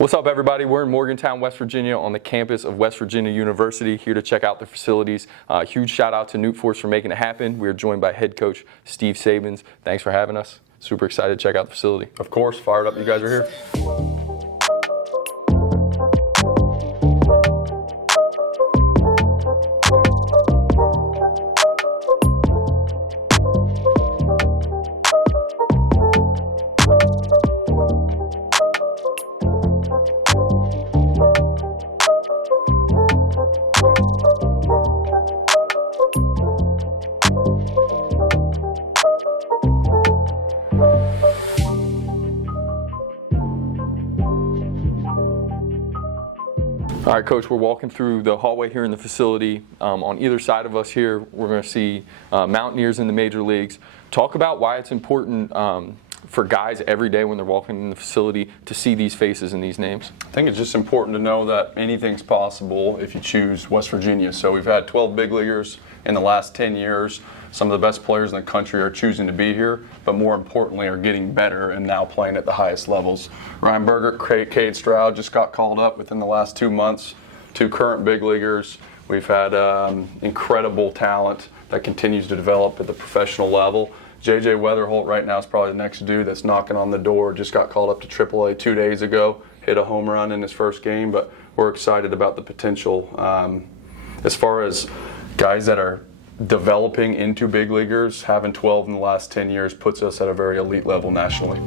What's up, everybody? We're in Morgantown, West Virginia on the campus of West Virginia University, here to check out the facilities. Huge shout out to Newtforce for making it happen. We're joined by head coach Steve Sabins. Thanks for having us. Super excited to check out the facility. Of course, fired up you guys are here. All right, Coach, we're walking through the hallway here in the facility. On either side of us here, we're going to see Mountaineers in the major leagues. Talk about why it's important for guys every day when they're walking in the facility to see these faces and these names. I think it's just important to know that anything's possible if you choose West Virginia. So we've had 12 big leaguers in the last 10 years. Some of the best players in the country are choosing to be here, but more importantly are getting better and now playing at the highest levels. Ryan Berger, Cade Stroud just got called up within the last 2 months. 2 current big leaguers. We've had incredible talent that continues to develop at the professional level. J.J. Weatherholt right now is probably the next dude that's knocking on the door. Just got called up to AAA 2 days ago. Hit a home run in his first game, but we're excited about the potential. As far as guys that are developing into big leaguers, having 12 in the last 10 years puts us at a very elite level nationally.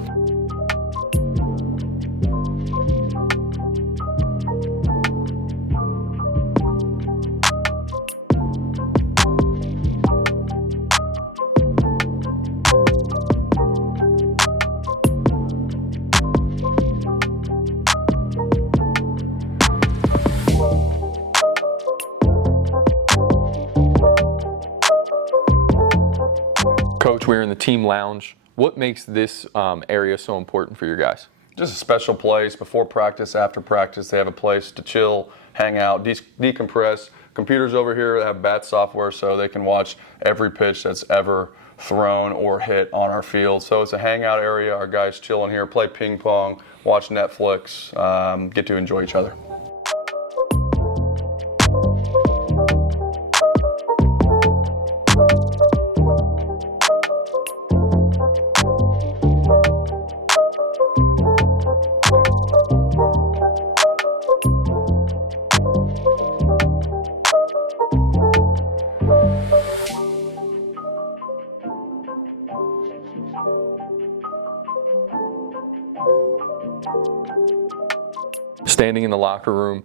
Coach, we're in the team lounge. What makes this area so important for your guys? Just a special place. Before practice, after practice, they have a place to chill, hang out, decompress. Computers over here that have bat software so they can watch every pitch that's ever thrown or hit on our field. So it's a hangout area. Our guys chill in here, play ping pong, watch Netflix, get to enjoy each other. Standing in the locker room.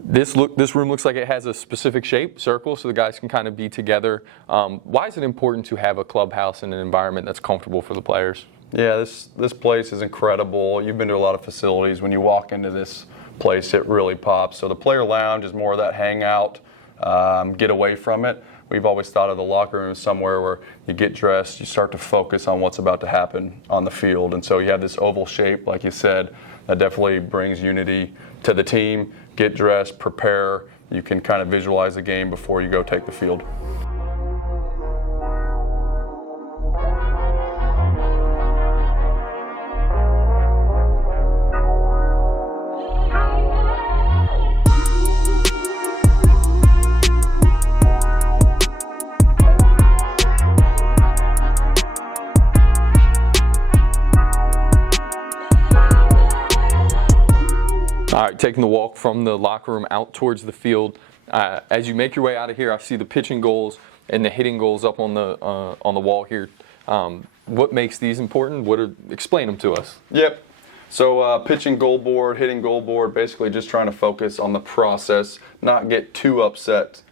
This room looks like it has a specific shape, circle, so the guys can kind of be together. Why is it important to have a clubhouse and an environment that's comfortable for the players? Yeah, this place is incredible. You've been to a lot of facilities. When you walk into this place, it really pops. So the player lounge is more of that hangout, get away from it. We've always thought of the locker room as somewhere where you get dressed, you start to focus on what's about to happen on the field. And so you have this oval shape, like you said, that definitely brings unity to the team. Get dressed, prepare. You can kind of visualize the game before you go take the field. All right, taking the walk from the locker room out towards the field. As you make your way out of here, I see the pitching goals and the hitting goals up on the wall here. What makes these important? Explain them to us. Yep. So pitching goal board, hitting goal board, basically just trying to focus on the process, not get too obsessed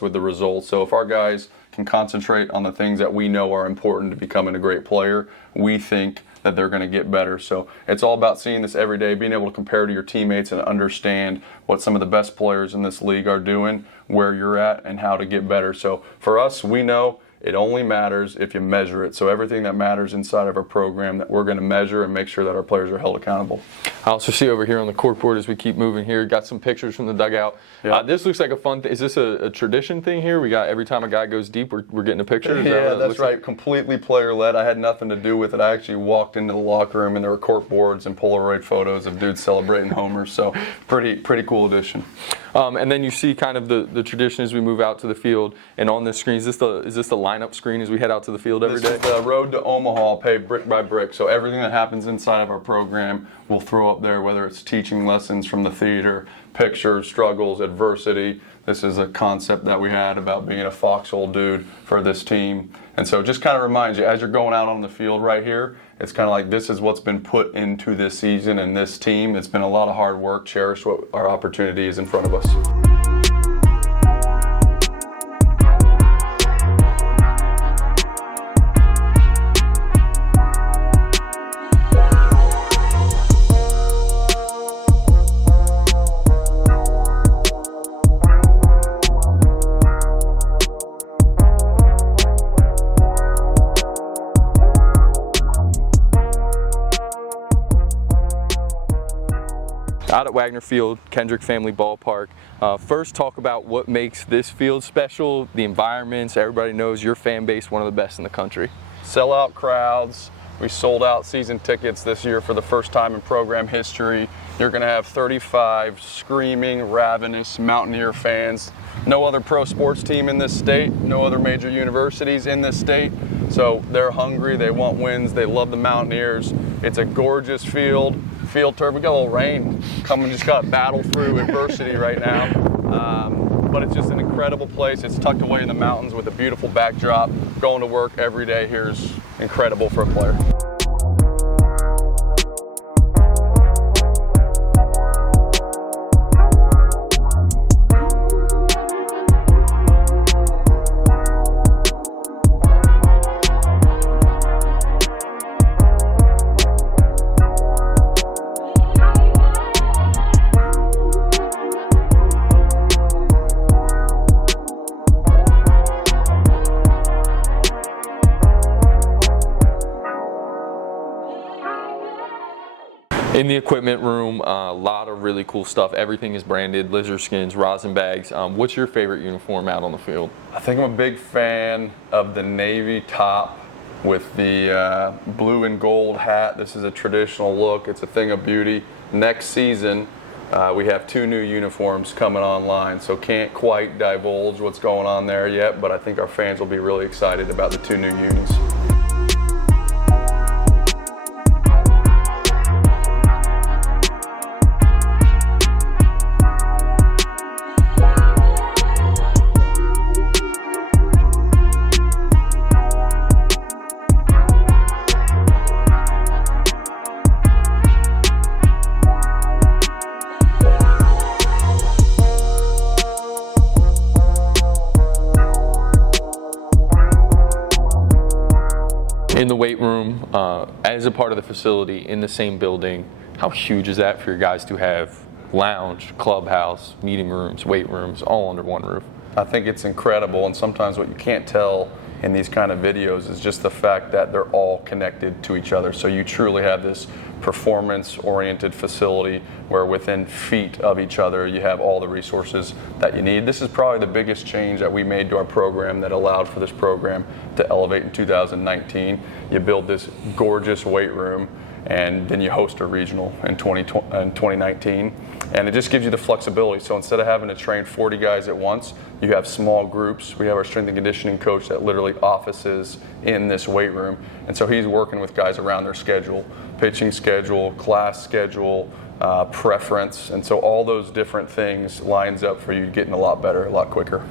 with the results. So if our guys can concentrate on the things that we know are important to becoming a great player, we think that they're going to get better. So it's all about seeing this every day, being able to compare to your teammates and understand what some of the best players in this league are doing, where you're at, and how to get better. So for us, we know It only matters if you measure it. So everything that matters inside of our program that we're going to measure and make sure that our players are held accountable. I also see over here on the corkboard as we keep moving here, got some pictures from the dugout. Yeah. This looks like a fun is this a tradition thing here? We got every time a guy goes deep, we're getting a picture? Is Yeah, that that's right. Like? Completely player-led. I had nothing to do with it. I actually walked into the locker room and there were corkboards and Polaroid photos of dudes celebrating homers. So pretty cool addition. And then you see kind of the tradition as we move out to the field. And on this screen, is this the lineup screen as we head out to the field every day? This is the road to Omaha, paved brick by brick. So everything that happens inside of our program, we'll throw up there, whether it's teaching lessons from the theater, pictures, struggles, adversity. This is a concept that we had about being a foxhole dude for this team. And so it just kind of reminds you, as you're going out on the field right here, it's kind of like this is what's been put into this season and this team. It's been a lot of hard work. Cherish what our opportunity is in front of us. Out at Wagner Field, Kendrick Family Ballpark. First, talk about what makes this field special, the environments. Everybody knows your fan base, one of the best in the country. Sellout crowds. We sold out season tickets this year for the first time in program history. You're going to have 35 screaming, ravenous Mountaineer fans. No other pro sports team in this state, no other major universities in this state. So they're hungry, they want wins, they love the Mountaineers. It's a gorgeous field turf. We got a little rain coming, just got to battle through adversity right now. But it's just an incredible place. It's tucked away in the mountains with a beautiful backdrop. Going to work every day here is incredible for a player. In the equipment room, a lot of really cool stuff. Everything is branded, lizard skins, rosin bags. What's your favorite uniform out on the field? I think I'm a big fan of the navy top with the blue and gold hat. This is a traditional look. It's a thing of beauty. Next season, we have 2 new uniforms coming online, so can't quite divulge what's going on there yet, but I think our fans will be really excited about the 2 new unis. In the weight room, as a part of the facility in the same building, how huge is that for your guys to have lounge, clubhouse, meeting rooms, weight rooms, all under one roof? I think it's incredible, and sometimes what you can't tell in these kind of videos is just the fact that they're all connected to each other. So you truly have this performance-oriented facility where within feet of each other you have all the resources that you need. This is probably the biggest change that we made to our program that allowed for this program to elevate in 2019. You build this gorgeous weight room, and then you host a regional in 2019. And it just gives you the flexibility. So instead of having to train 40 guys at once, you have small groups. We have our strength and conditioning coach that literally offices in this weight room. And so he's working with guys around their schedule, pitching schedule, class schedule, preference. And so all those different things lines up for you getting a lot better, a lot quicker.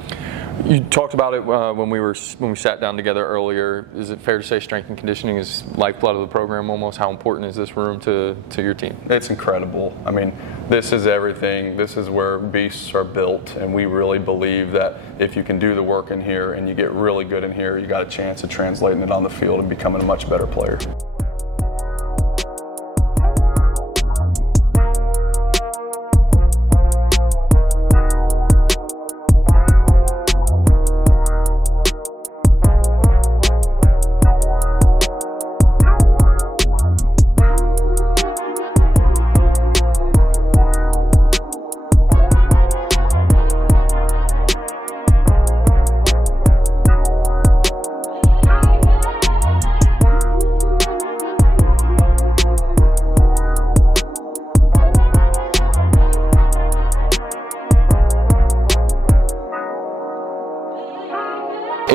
You talked about it when we sat down together earlier. Is it fair to say strength and conditioning is lifeblood of the program almost? How important is this room to your team? It's incredible. I mean, this is everything. This is where beasts are built, and we really believe that if you can do the work in here and you get really good in here, you got a chance of translating it on the field and becoming a much better player.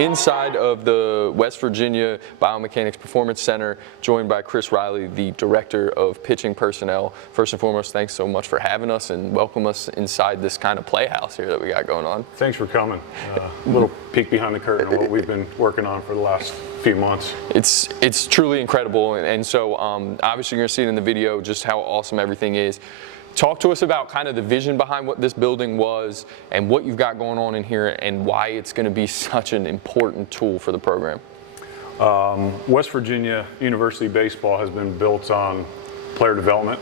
inside of the West Virginia Biomechanics Performance Center, joined by Chris Riley, the Director of Pitching Personnel. First and foremost, thanks so much for having us and welcome us inside this kind of playhouse here that we got going on. Thanks for coming. A little peek behind the curtain of what we've been working on for the last few months. It's truly incredible, and so obviously you're going to see it in the video just how awesome everything is. Talk to us about kind of the vision behind what this building was and what you've got going on in here and why it's going to be such an important tool for the program. West Virginia University baseball has been built on player development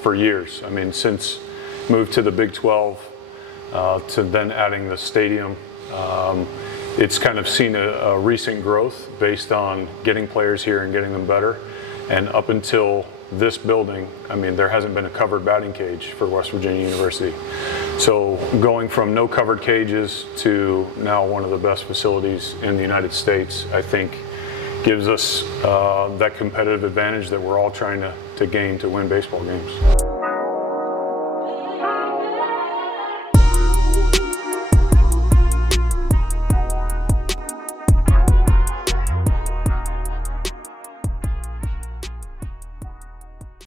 for years. I mean, since moved to the Big 12 to then adding the stadium, it's kind of seen a recent growth based on getting players here and getting them better. And up until this building, I mean, there hasn't been a covered batting cage for West Virginia University. So going from no covered cages to now one of the best facilities in the United States, I think gives us that competitive advantage that we're all trying to gain to win baseball games.